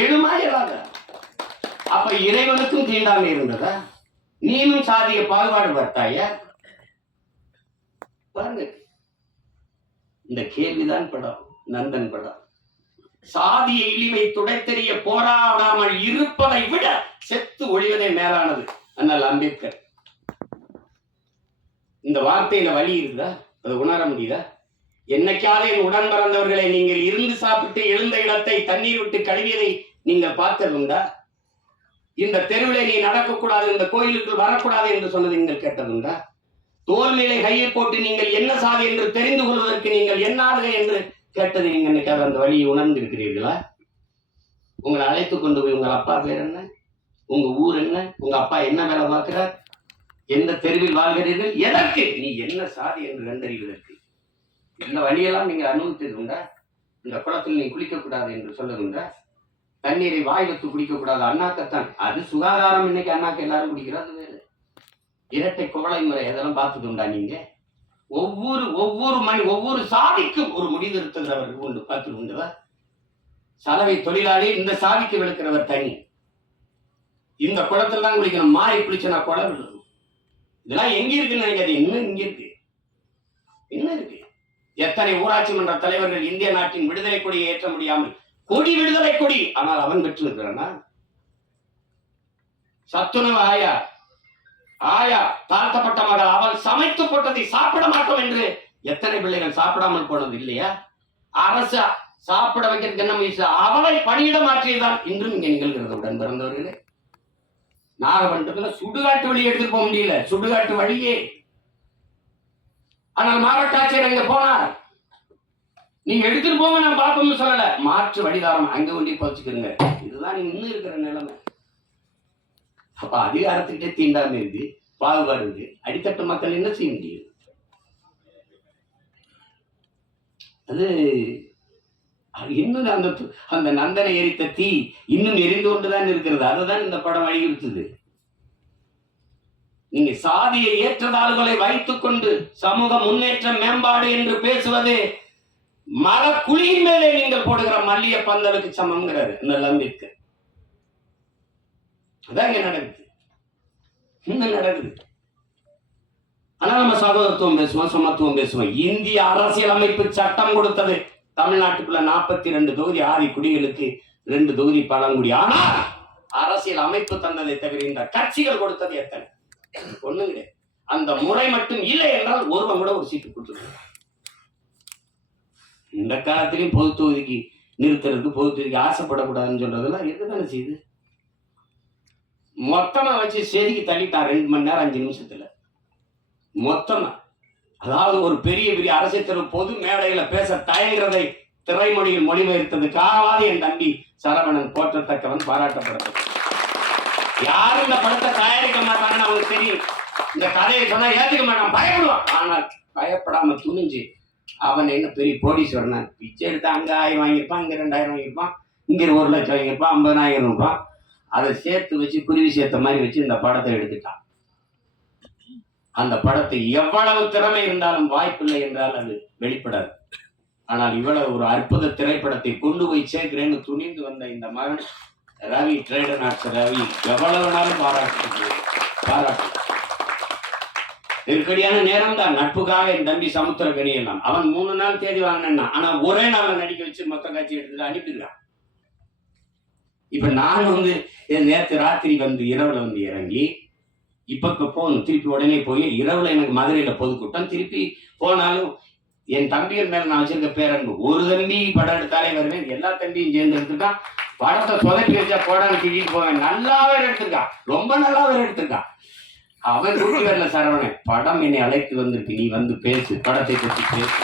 எழுமா இயலாத. அப்ப இறைவனுக்கும் தீண்டாமை இருந்ததா? நீனும் சாதிய பாகுபாடு பார்த்தாயா? பாருங்க, இந்த கேள்விதான் படம், நந்தன் படம். சாதிய இழிவை துடைத்தெறிய போராடாமல் இருப்பதை விட செத்து ஒழிவதே மேலானது. ஆனால் அம்பேத்கர் இந்த வார்த்தையில வழி இருக்குதா? அதை உணர முடியுதா? என்னைக்காவது என் உடன் பிறந்தவர்களை நீங்கள் இருந்து சாப்பிட்டு எழுந்த இடத்தை தண்ணீர் விட்டு கழுவியதை நீங்கள் பார்த்ததுண்டா? இந்த தெருவிலே நீ நடக்கக்கூடாது, இந்த கோயிலுக்குள் வரக்கூடாது என்று சொன்னது நீங்கள் கேட்டதுண்டா? தோல் மேலே கையை போட்டு நீங்கள் என்ன சாதி என்று தெரிந்து கொள்வதற்கு நீங்கள் என்னார்கள் என்று கேட்டது நீங்க என்னைக்காவது அந்த வழியை உணர்ந்து இருக்கிறீர்களா? உங்களை அழைத்து கொண்டு போய் உங்கள் அப்பா பேர் என்ன, உங்க ஊர் என்ன, உங்க அப்பா என்ன வேலை பார்க்கிறார், எந்த தெருவில் வாழ்கிறீர்கள், எதற்கு, நீ என்ன சாதி என்று கண்டறிவதற்கு இந்த வழியெல்லாம் நீங்க அனுபவித்தது உண்டா? இந்த குளத்தில் நீ குளிக்க கூடாது என்று சொல்லதுண்டா? தண்ணீரை வாய் வைத்து குடிக்க கூடாது, அண்ணாக்கத்தான். அது சுகாதாரம். இன்னைக்கு அண்ணாக்க எல்லாரும் குடிக்கிறது வேறு. இரட்டை குவளை முறை அதெல்லாம் பார்த்தது உண்டா நீங்க? ஒவ்வொரு சாதிக்கும் ஒரு முடிவெடுத்தவர்கள் உண்டு, பார்த்து உண்டுவா? சலவை தொழிலாளி இந்த சாதிக்கு விளக்கிறவர் தனி. இந்த குளத்தில் தான் குளிக்கணும், மாறி குளிச்சனா குளம் விழுது. இதெல்லாம் எங்க இருக்குன்னு நினைக்காது. இன்னும் இங்க இருக்கு, இன்னும் இருக்கு. எத்தனை ஊராட்சி மன்ற தலைவர்கள் இந்திய நாட்டின் விடுதலை கொடியை ஏற்ற முடியாமல், கொடி விடுதலை கொடி, ஆனால் அவன் பெற்று இருக்கிறானா? சத்துணவு ஆயா, ஆயா தாழ்த்தப்பட்ட மகள், அவள் சமைத்து போட்டதை சாப்பிட மாட்டோம் என்று எத்தனை பிள்ளைகள் சாப்பிடாமல் போனது இல்லையா? அரசு சாப்பிட வைக்கிறதுக்கு என்ன முயற்சி? அவளை பணியிட மாற்றியதுதான் இன்றும் இங்க நிகழ்கிறது. உடன் பிறந்தவர்களே, நாகப்பட்டினத்துல சுடுகாட்டு வழி எடுத்துட்டு போக முடியல, சுடுகாட்டு வழியே. ஆனால் மாவட்ட ஆட்சியர் அங்க போனார், நீங்க எடுத்துட்டு போங்க, நான் பார்ப்போம்னு சொல்லல, மாற்று வழிதாரம் அங்க கொண்டு போச்சுக்கிறீங்க. இதுதான் இன்னும் இருக்கிற நிலைமை. அப்ப அதிகாரத்துக்கிட்டே தீண்டாம இருக்கு, பாகுபாடு இருக்கு. அடித்தட்டு மக்கள் என்ன செய்ய முடியும்? அது இன்னும் அந்த நந்தனை எரித்த தீ இன்னும் எரிந்து கொண்டுதான் இருக்கிறது. அதுதான் இந்த படம் வலியுறுத்துது. நீங்க சாதியை ஏற்றதாள்களை வைத்துக் கொண்டு சமூக முன்னேற்றம் மேம்பாடு என்று பேசுவது மர குழியின் மேலே நீங்கள் போடுகிற மல்லிய பந்தலுக்கு சமங்கிறாரு இந்த அம்பேத்கர். அதான் இங்க நடக்குது, இன்னும் நடக்குது. ஆனா நம்ம சகோதரத்துவம் பேசுவோம், சமத்துவம் பேசுவோம். இந்திய அரசியல் அமைப்பு சட்டம் கொடுத்தது தமிழ்நாட்டுக்குள்ள 42 தொகுதி ஆதி குடிகளுக்கு, 2 தொகுதி பழங்குடி. ஆனா அரசியல் அமைப்பு தந்ததை தவிர இந்த கட்சிகள் கொடுத்தது எத்தனை? ஒண்ணு கிடையாது. அந்த முறை மட்டும் இல்லை என்றால் ஒருவன் கூட ஒரு சீட்டு கொடுத்துருக்க. இந்த காலத்திலையும் பொது தொகுதிக்கு நிறுத்துறதுக்கு, பொது தொகுதிக்கு ஆசைப்படக்கூடாதுன்னு சொல்றதெல்லாம் இருக்குதானே செய்யுது. மொத்தமா வச்சு செதுக்கி தள்ளிட்டான் 2 மணி நேரம் 5 நிமிஷத்துல மொத்தமா. அதாவது ஒரு பெரிய பெரிய அரசியல் பொது மேடையில பேச தயங்குறதை திரைமொழியில் மொழிபெயர்த்ததுக்காவது என் தம்பி சரவணன் போற்றத்தக்கவன், பாராட்டப்படத்தக்கவன். யாரும் இந்த படத்தை தயாரிக்க மாட்டாங்கன்னு அவனுக்கு தெரியும். இந்த கதையை சொன்னா ஏத்துக்க மாட்டான், பயப்படுவான். ஆனால் பயப்படாம துணிஞ்சு அவன் என்ன பெரிய கோடீஸ்வரன், பிச்சை எடுத்து அங்க 1000 வாங்கியிருப்பான், இங்க 2000 வாங்கியிருப்பான், இங்க 1 லட்சம் வாங்கியிருப்பான், 50,000 ரூபாய். அதை சேர்த்து வச்சு குருவி சேர்த்த மாதிரி வச்சு இந்த படத்தை எடுத்துட்டான். அந்த படத்தை எவ்வளவு திறமை இருந்தாலும் வாய்ப்பில்லை என்றால் அது வெளிப்படாது. ஆனால் இவ்வளவு ஒரு அற்புத திரைப்படத்தை கொண்டு போய் சேர்க்கிறேன்னு துணிந்து வந்த இந்த மகன் ரவி, ட்ரேடர் ஆர்ட்ஸ் ரவி, எவ்வளவு நாளும் பாராட்டு. நெருக்கடியான நேரம் தான். நட்புக்காக என் தம்பி சமுத்திரக்கனி எல்லாம் அவன் 3 நாள் தேதி வாங்கினா, ஆனா ஒரே நாள்ல நடிக்க வச்சு மொத்த காட்சி எடுத்துட்டு அனுப்பிடுறான். இப்ப நான் நேற்று ராத்திரி இரவுல இறங்கி இப்ப போகணும், திருப்பி உடனே போய் இரவுல எனக்கு மதுரையில பொதுக்கூட்டம், திருப்பி போனாலும் என் தம்பிகள் மேல நான் வச்சிருக்க பேரன்பு. ஒரு தம்பி படம் எடுத்தாலே வருவேன், எல்லா தம்பியும் சேர்ந்து எடுத்துருக்கான். படத்தை சொதப்பி வச்சா போடான்னு திட்டிட்டு போவேன். நல்லாவே எடுத்திருக்கான், ரொம்ப நல்லாவே எடுத்திருக்கான். அவன் கூட்டி வரல சரவணன், படம் என்னை அழைத்து வந்திருக்கு, நீ பேசு, படத்தை பற்றி பேசு.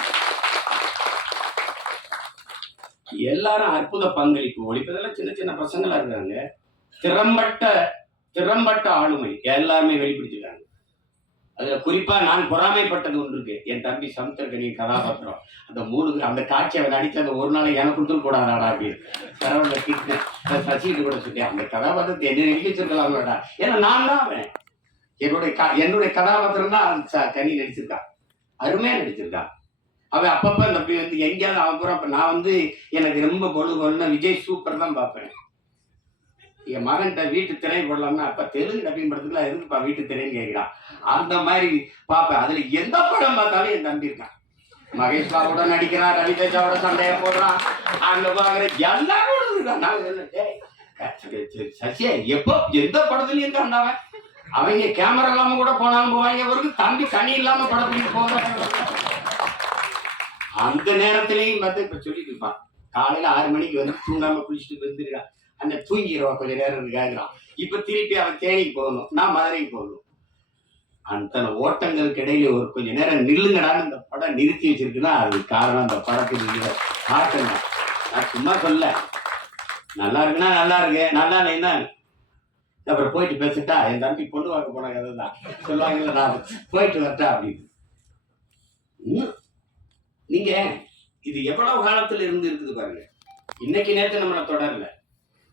எல்லாரும் அற்புத பங்களிப்பு. ஒழிப்பதெல்லாம் சின்ன சின்ன பசங்களா இருக்காங்க, திறம்பட்ட ஆளுமை எல்லாருமே வெளிப்படுத்திருக்காங்க. அதுல குறிப்பா நான் பொறாமைப்பட்டது ஒன்று இருக்கு. என் தம்பி சமுத்திரக்கனி கதாபாத்திரம், அந்த காட்சி அவன் நடிச்ச அந்த ஒரு நாளை எனக்கு கொடுத்துட்டு கூடாதாடா அப்படின்னு சரவண சசிகிட்டு கூட சொல்லியா, அந்த கதாபாத்திரத்தை என்ன நடிக்க வச்சிருக்கலாம்டா. ஏன்னா நான் தான் அவன், என்னுடைய கதாபாத்திரம் தான் கனி நடிச்சிருக்கான், அருமையா நடிச்சிருக்கான். அவன் அப்பப்ப இந்த எங்கேயாவது அவன் பூரா. நான் எனக்கு ரொம்ப பொழுதுனா விஜய் சூப்பர் தான் பார்ப்பேன். என் மகன்கிட்ட வீட்டு திரை போடலாம்னா, அப்ப தெலுங்கு டப்பிங் படத்துக்குலாம் எதுக்குப்பா வீட்டு திரைன்னு கேட்கிறான். அந்த மாதிரி பார்ப்பேன். அதுல எந்த படம் பார்த்தாலும் என் தம்பி இருக்கான். மகேஷ் பாபோட நடிக்கிறான், ரவி தேஜாவோட சண்டைய போடுறான், அங்க பாக்குற எல்லாரும் இருக்கான். நான் சசியா எப்போ எந்த படத்துலயும் இருக்கான். அவங்க கேமரா இல்லாம கூட போனாலும் போவாங்க. அவருக்கு தம்பி கனி இல்லாம படம் பிடிக்க போவாங்க. அந்த நேரத்திலையும் பார்த்து இப்ப சொல்லிட்டு இருப்பான். காலையில 6 மணிக்கு வந்து தூங்காம குளிச்சுட்டு வந்துருக்கான். அந்த தூங்கிடுவா கொஞ்ச நேரம் கேட்கிறான். இப்ப திருப்பி அவன் தேனிக்கு போகணும், நான் மதுரைக்கு போகணும். அந்த ஓட்டங்களுக்கு இடையில ஒரு கொஞ்ச நேரம் நில்லுங்கடான்னு இந்த படம் நிறுத்தி வச்சிருக்குன்னா அது காரணம் அந்த படத்துக்கு ஆட்டங்க. நான் சும்மா சொல்ல, நல்லா இருக்குன்னா நல்லா இருக்கு, நல்லா இல்லைன்னா அப்புறம் போயிட்டு பேசிட்டா என் தம்பி பொண்ணு பார்க்க போன கதை தான் சொல்லுவாங்கல்ல, நான் போயிட்டு வரட்டா அப்படின்னு. நீங்க இது எவ்வளவு காலத்துல இருந்து இருக்குது பாருங்க. இன்னைக்கு நேற்று நம்மளை தொடரல.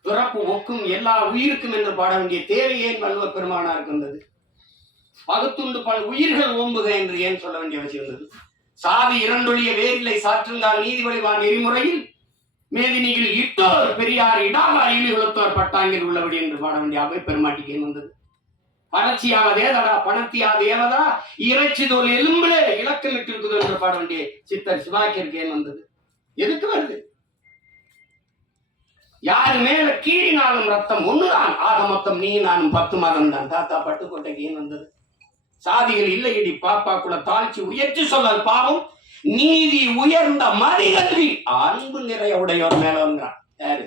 பிறப்பு ஒக்கும் எல்லா உயிருக்கும் என்று பாட வேண்டிய தேவை ஏன் வள்ளுவர் பெருமானாருக்கு வந்தது? பகுத்துண்டு பல உயிர்கள் ஓம்புக என்று ஏன் சொல்ல வேண்டிய அவசியம் இருந்தது? சாதி இரண்டொழிய வேரில்லை சாற்றுங்கால் நீதி வழிவான் நெறிமுறையில் மேதினிகள் இட்டோர் பெரியார் இடாதார் இழிகுலத்தோர் பட்டாங்கில் உள்ளபடி என்று பாட வேண்டிய அவை பெருமாட்டிக்கு ஏன் வந்தது? பணச்சியாவதேதடா பணத்தியாதேவதா இறைச்சி தோல் எலும்புல இலக்கம் இட்டு இருக்குது என்று பாட வேண்டிய சித்தர் சிவாக்கியருக்கு ஏன் வந்தது? எதுக்கு வருது? யாரு மேல கீழினாலும் ரத்தம் ஒண்ணுதான், ஆக மொத்தம் நீ நானும் 10 மாதம் தான். தாத்தா பட்டுக்கோட்டைக்கு ஏன் வந்தது? சாதிகள் இல்லையடி பாப்பாக்குள்ள தாழ்ச்சி உயர்ச்சி சொல்லல் பாவம் நீதி உயர்ந்த மதிகல்வி அன்பு நிறைய உடையோர் மேல வந்தான். யாரு?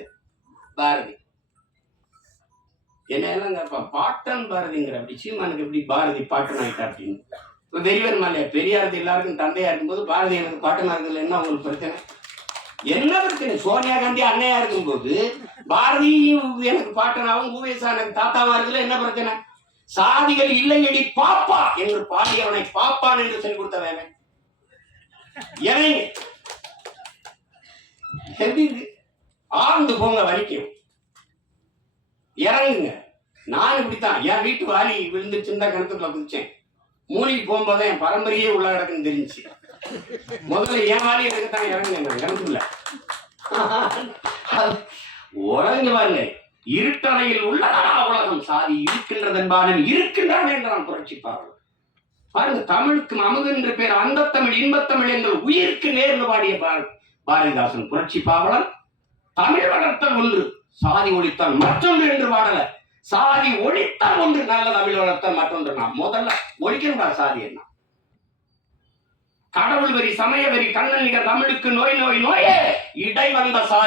பாரதி. என்ன எல்லாம் பாட்டன் பாரதிங்கிற அப்படி சீமானுக்கு எப்படி பாரதி பாட்டன் ஆயிட்டா அப்படின்னு. இப்ப பெரியவர் மேலே பெரியாரது எல்லாருக்கும் தந்தையா இருக்கும்போது பாரதி எனக்கு பாட்டனா இருக்குல்ல, என்ன உங்களுக்கு பிரச்சனை? என்ன பிரச்சனை? சோனியா காந்தி அன்னையா இருக்கும் போது பாரதி எனக்கு பாட்டனாவும் பூவேசா எனக்கு தாத்தாவா இருக்குல்ல, என்ன பிரச்சனை? சாதிகள் இல்லையடி பாப்பா என்று பாடியவனை பாப்பான் என்று சொல்லி கொடுத்த வேலை ஆழ்ந்து போங்க, வலிக்கும், இறங்குங்க. நான் இப்படித்தான் என் வீட்டு வாலி விழுந்துச்சுன்னு தான் கிணத்துக்குள்ள குதிச்சேன். மூலிகை போகும்போது என் பரம்பரையே உள்ள கிடக்குன்னு தெரிஞ்சு முதல்ல என் வாலி எடுக்கத்தான் இறங்குங்க. நான் கிணத்துக்குள்ள உறங்க வரல. இருட்டறையில் உள்ளதா உலகம் சாதி இருக்கின்றது என்பானன் இருக்கின்றான் என்றான் புரட்சிப்பாளர். பாருங்க, தமிழுக்கு அமுது என்ற பேர் அந்த தமிழ் இன்பத்தமிழ் எங்கள் உயிருக்கு நேர்ந்து பாடிய பாரதிதாசன் புரட்சி பாவலர். தமிழ் வளர்த்தல் ஒன்று, சாதி ஒழித்தல் மற்றொன்று என்று பாடல. சாதி ஒழித்தல் ஒன்று, நல்ல தமிழ் வளர்த்தல் மற்றொன்று. நான் முதல்ல ஒழிக்கிறா சாதி என்ன? கடவுள் வரி சமய வரி கண்ணன் தமிழுக்கு நோய் நோய் நோயே இடை வந்த சாதி